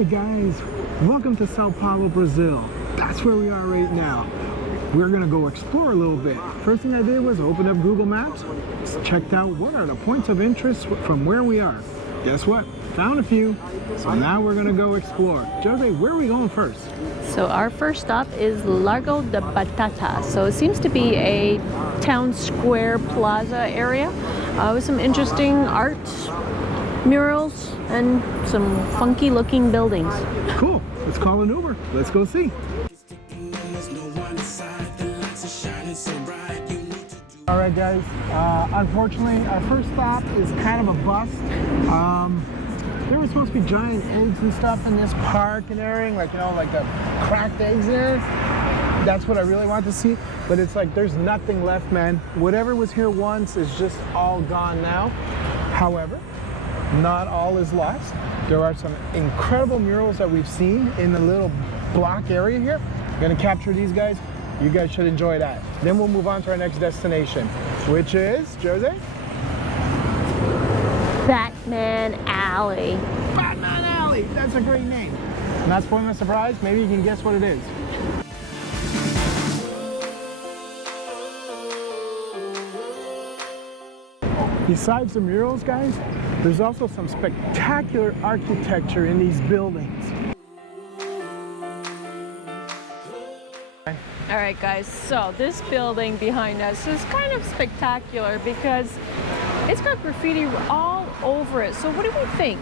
Hey guys, welcome to Sao Paulo, Brazil. That's where we are right now. We're gonna go explore a little bit. First thing I did was open up Google Maps, checked out what are the points of interest from where we are. Guess what? Found a few. So now we're gonna go explore. Jose, where are we going first? So our first stop is Largo de Batata. So it seems to be a town square plaza area with some interesting art, murals, and some funky looking buildings. Cool, let's call an Uber. Let's go see. All right guys, unfortunately our first stop is kind of a bust. There were supposed to be giant eggs and stuff in this park and everything, like, you know, like the cracked eggs there. That's what I really want to see, but it's like there's nothing left, man. Whatever was here once is just all gone now. However, not all is lost. There are some incredible murals that we've seen in the little block area here. I'm gonna capture these guys. You guys should enjoy that. Then we'll move on to our next destination, which is, Jose? Batman Alley. Batman Alley, that's a great name. Not spoiling the surprise, maybe you can guess what it is. Besides the murals, guys, there's also some spectacular architecture in these buildings. All right guys, so this building behind us is kind of spectacular because it's got graffiti all over it. So what do we think?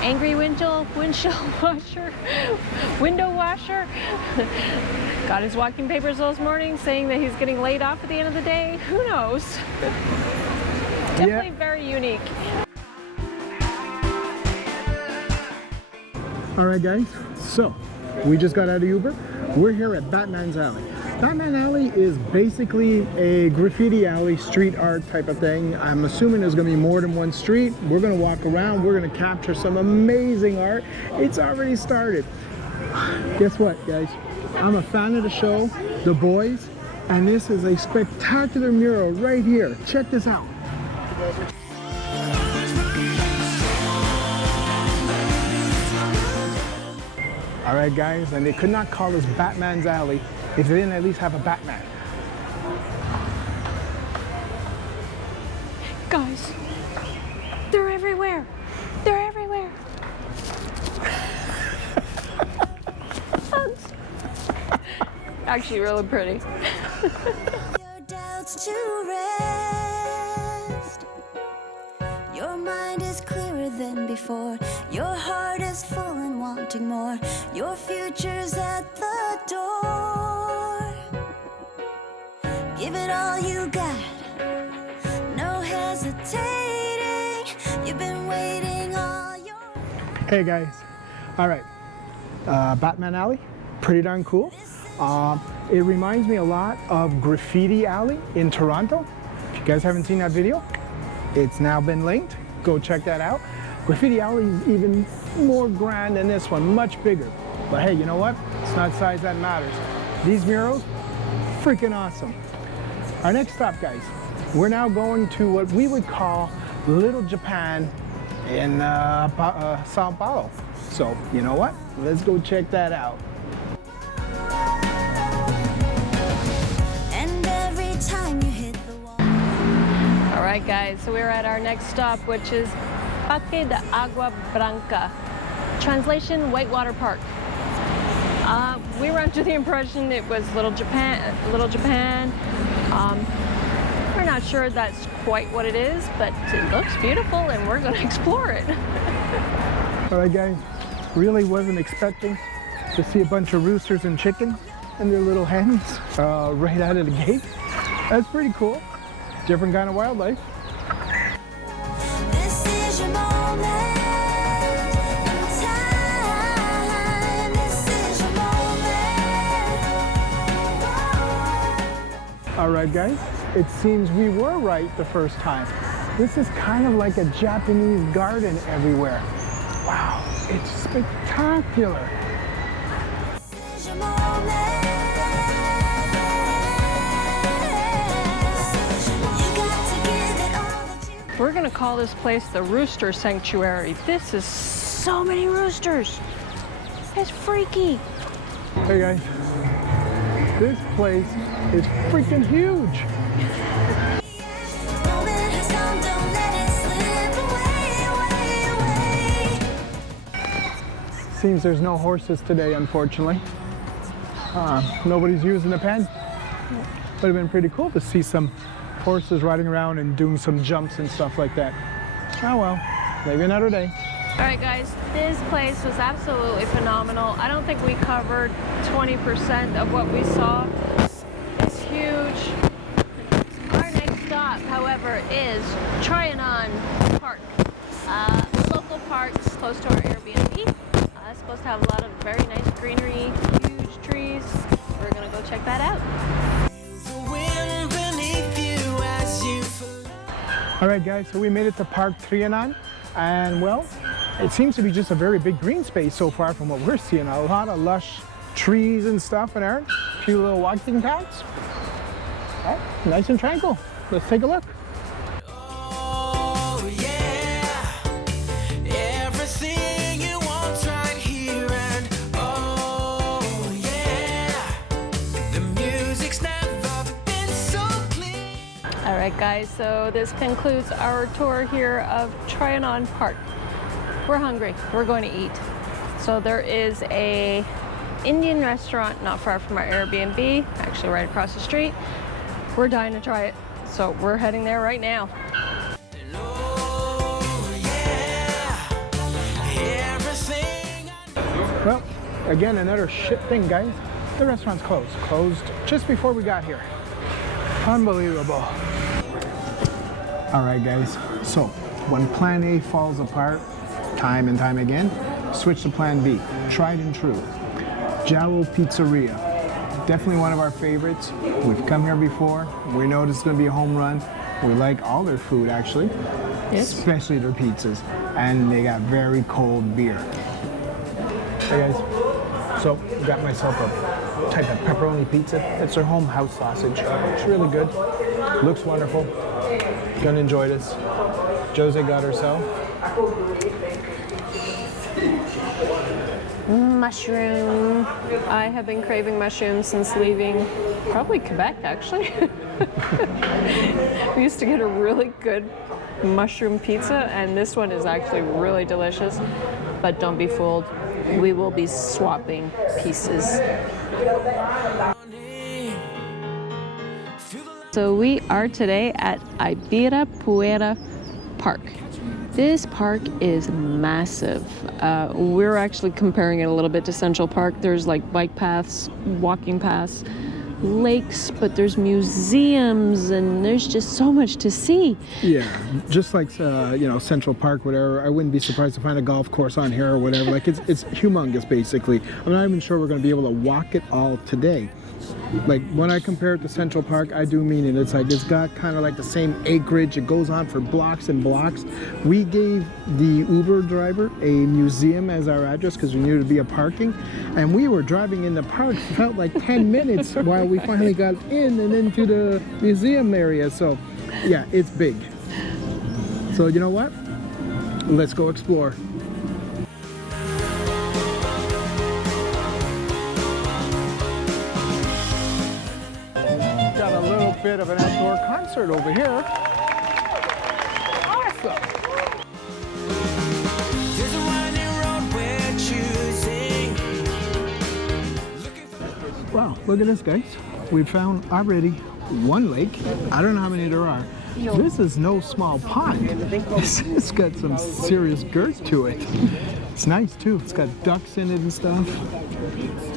Angry windshield washer, window washer, got his walking papers this morning saying that he's getting laid off at the end of the day. Who knows? Definitely very unique. All right guys, so we just got out of Uber. We're here at Batman's Alley. Batman Alley is basically a graffiti alley, street art type of thing. I'm assuming there's gonna be more than one street. We're gonna walk around, we're gonna capture some amazing art. It's already started. Guess what, guys? I'm a fan of the show, The Boys, and this is a spectacular mural right here. Check this out. All right, guys, and they could not call this Batman's Alley if they didn't at least have a Batman. Guys, they're everywhere. They're everywhere. Actually, really pretty. Your doubts to rest. Your mind is clearer than before. Your heart is full and wanting more. Your future's at the door. Give it all you got. No hesitating. You've been waiting all your... Hey guys, all right, Batman Alley, pretty darn cool. It reminds me a lot of Graffiti Alley in Toronto. If you guys haven't seen that video, it's now been linked. Go check that out. Graffiti Alley is even more grand than this one, much bigger. But hey, you know what? It's not size that matters. These murals, freaking awesome. Our next stop, guys, we're now going to what we would call Little Japan in Sao Paulo. So, you know what? Let's go check that out. And every time you hit the wall. All right, guys, so we're at our next stop, which is Parque de Aqua Branca. Translation, Whitewater Park. We were under the impression it was Little Japan. We're not sure that's quite what it is, but it looks beautiful and we're gonna explore it. All right, guys, really wasn't expecting to see a bunch of roosters and chickens and their little hens right out of the gate. That's pretty cool. Different kind of wildlife. This is your moment in time. This is your moment. All right, guys, it seems we were right the first time. This is kind of like a Japanese garden everywhere. Wow, it's spectacular. This is your moment. You got to give it all that you We're gonna call this place the Rooster Sanctuary. This is so many roosters. It's freaky. Hey guys, this place is freaking huge. Moment has come, don't let it slip away, away, away. Seems there's no horses today, unfortunately. Nobody's using the pen. Would have been pretty cool to see some horses riding around and doing some jumps and stuff like that. Oh well, maybe another day. All right, guys, this place was absolutely phenomenal. I don't think we covered 20% of what we saw. It's huge. Our next stop, however, is Trianon Park. Local parks close to our Airbnb. It's supposed to have a lot of very nice greenery, huge trees. We're gonna go check that out. All right, guys, so we made it to Park Trianon, and well, it seems to be just a very big green space so far from what we're seeing. A lot of lush trees and stuff in there. A few little walking paths. Oh, nice and tranquil. Let's take a look. Oh, yeah. Everything you want right here, and oh, yeah. The music's never been so clean. All right, guys, so this concludes our tour here of Trianon Park. We're hungry. We're going to eat. So there is a Indian restaurant not far from our Airbnb, actually right across the street. We're dying to try it. So we're heading there right now. Oh, yeah. Everything Well, again, another shit thing, guys. The restaurant's closed. Closed just before we got here. Unbelievable. All right, guys. So when plan A falls apart, time and time again, switch to plan B. Tried and true. Giallo Pizzeria. Definitely one of our favorites. We've come here before. We know this is going to be a home run. We like all their food, actually. Yes. Especially their pizzas. And they got very cold beer. Hey guys, so got myself a type of pepperoni pizza. It's their home house sausage. It's really good. Looks wonderful. Gonna enjoy this. Jose got herself Mushroom. I have been craving mushrooms since leaving probably Quebec, actually. We used to get a really good mushroom pizza, and this one is actually really delicious. But don't be fooled. We will be swapping pieces. So we are today at Ibirapuera Park. This park is massive. We're actually comparing it a little bit to Central Park. There's like bike paths, walking paths, lakes, but there's museums and there's just so much to see. Yeah, just like Central Park, whatever. I wouldn't be surprised to find a golf course on here or whatever. Like it's humongous, basically. I'm not even sure we're going to be able to walk it all today. Like when I compare it to Central Park, I do mean it. It's like it's got kind of like the same acreage. It goes on for blocks and blocks. We gave the Uber driver a museum as our address because we knew it would be a parking, and we were driving in the park. Felt like 10 minutes while we finally got in and into the museum area. So yeah, it's big. So you know what? Let's go explore. Got a little bit of an outdoor concert over here. Awesome. There's a winding road we're choosing. Wow, look at this, guys. We found already one lake. I don't know how many there are. This is no small pond. It's got some serious girth to it. It's nice too. It's got ducks in it and stuff.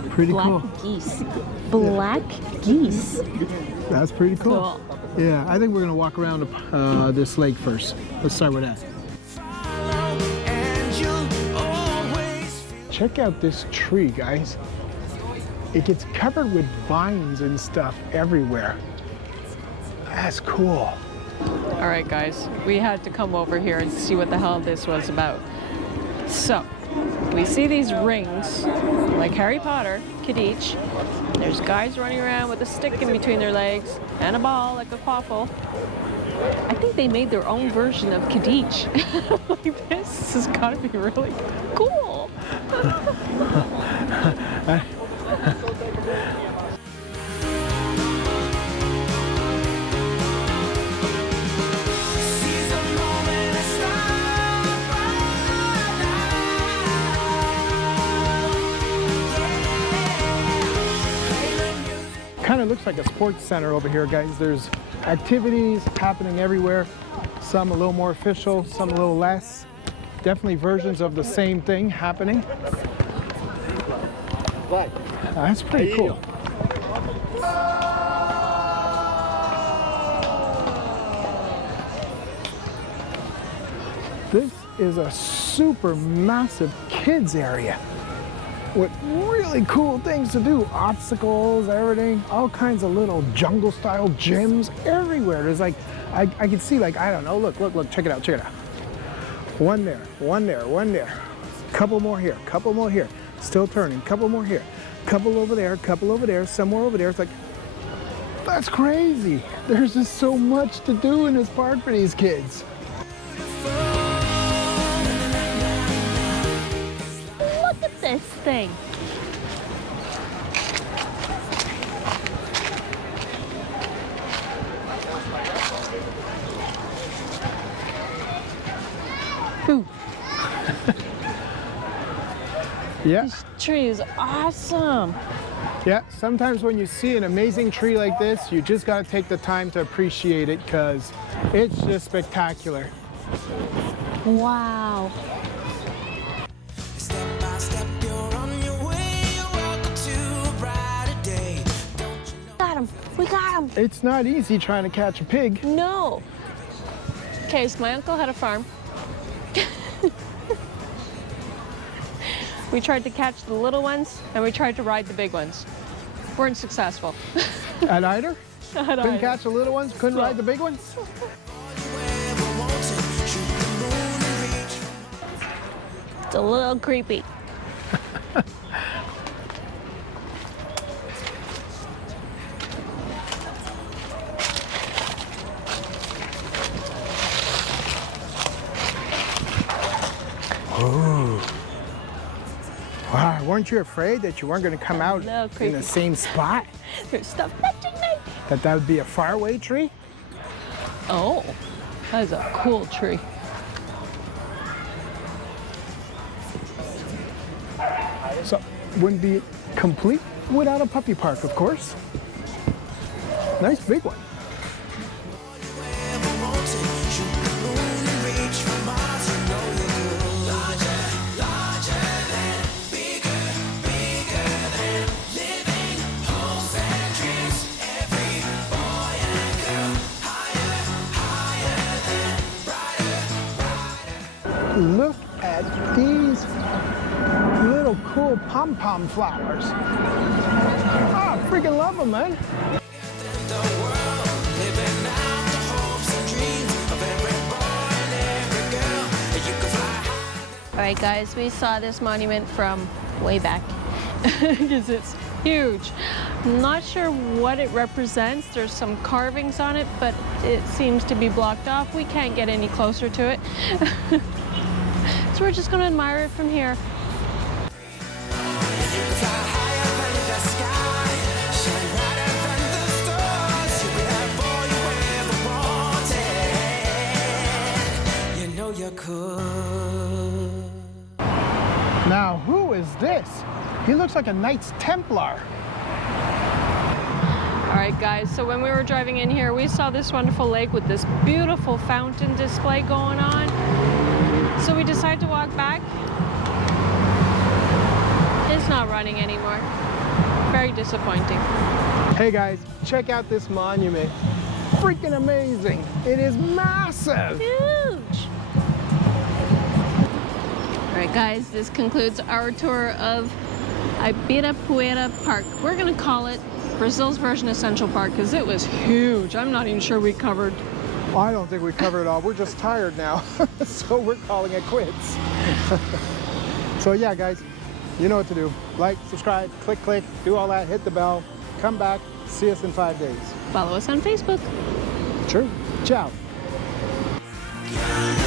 Pretty cool. Geese. Black geese. That's pretty cool. Cool. Yeah, I think we're gonna walk around this lake first. Let's start with that. And you'll always feel Check out this tree, guys. It gets covered with vines and stuff everywhere. That's cool. All right, guys, we had to come over here and see what the hell this was about. So, we see these rings, like Harry Potter, Kidich. There's guys running around with a stick in between their legs and a ball, like a quaffle. I think they made their own version of Kadich. Like this has got to be really cool. Seize the moment and stop right now. Play the music. Kind of looks like a sports center over here, guys. There's activities happening everywhere. Some a little more official, some a little less. Definitely versions of the same thing happening. That's pretty cool. This is a super massive kids area with really cool things to do. Obstacles, everything, all kinds of little jungle style gyms everywhere. There's like, I can see like, I don't know, look, check it out, check it out. One there, one there, one there. Couple more here, couple more here. Still turning, couple more here. Couple over there, couple over there, somewhere over there. It's like, that's crazy. There's just so much to do in this park for these kids. Look at this thing. Ooh, Yeah, this tree is awesome. yeah. Sometimes when you see an amazing tree like this, you just gotta take the time to appreciate it because it's just spectacular. Wow. Step by step, you're on your way. You're welcome to a brighter day. Don't you know? Got him. We got him. It's not easy trying to catch a pig. No. Okay, so my uncle had a farm. We tried to catch the little ones and we tried to ride the big ones. Weren't successful. At either? Not Couldn't either. catch the little ones, couldn't No. ride the big ones? It's a little creepy. Wow, weren't you afraid that you weren't going to come out little in creepy. the same spot? There's stuff touching me. That would be a faraway tree? Oh, that is a cool tree. So, wouldn't be complete without a puppy park, of course. Nice big one. Look at these little cool pom-pom flowers. Oh, I freaking love them, man. All right, guys, we saw this monument from way back because it's huge. Not sure what it represents. There's some carvings on it, but it seems to be blocked off. We can't get any closer to it. So we're just going to admire it from here. Now, who is this? He looks like a Knights Templar. All right, guys, so when we were driving in here, we saw this wonderful lake with this beautiful fountain display going on. So we decided to walk back. It's not running anymore. Very disappointing. Hey guys, check out this monument. Freaking amazing. It is massive. Huge. All right, guys, this concludes our tour of Ibirapuera Park. We're gonna call it Brazil's version of Central Park because it was huge. I'm not even sure we covered. I don't think we covered it all. We're just tired now, so we're calling it quits. So yeah, guys, you know what to do. Like, subscribe, click, do all that, hit the bell, come back, see us in 5 days. Follow us on Facebook. True. Ciao. la, la.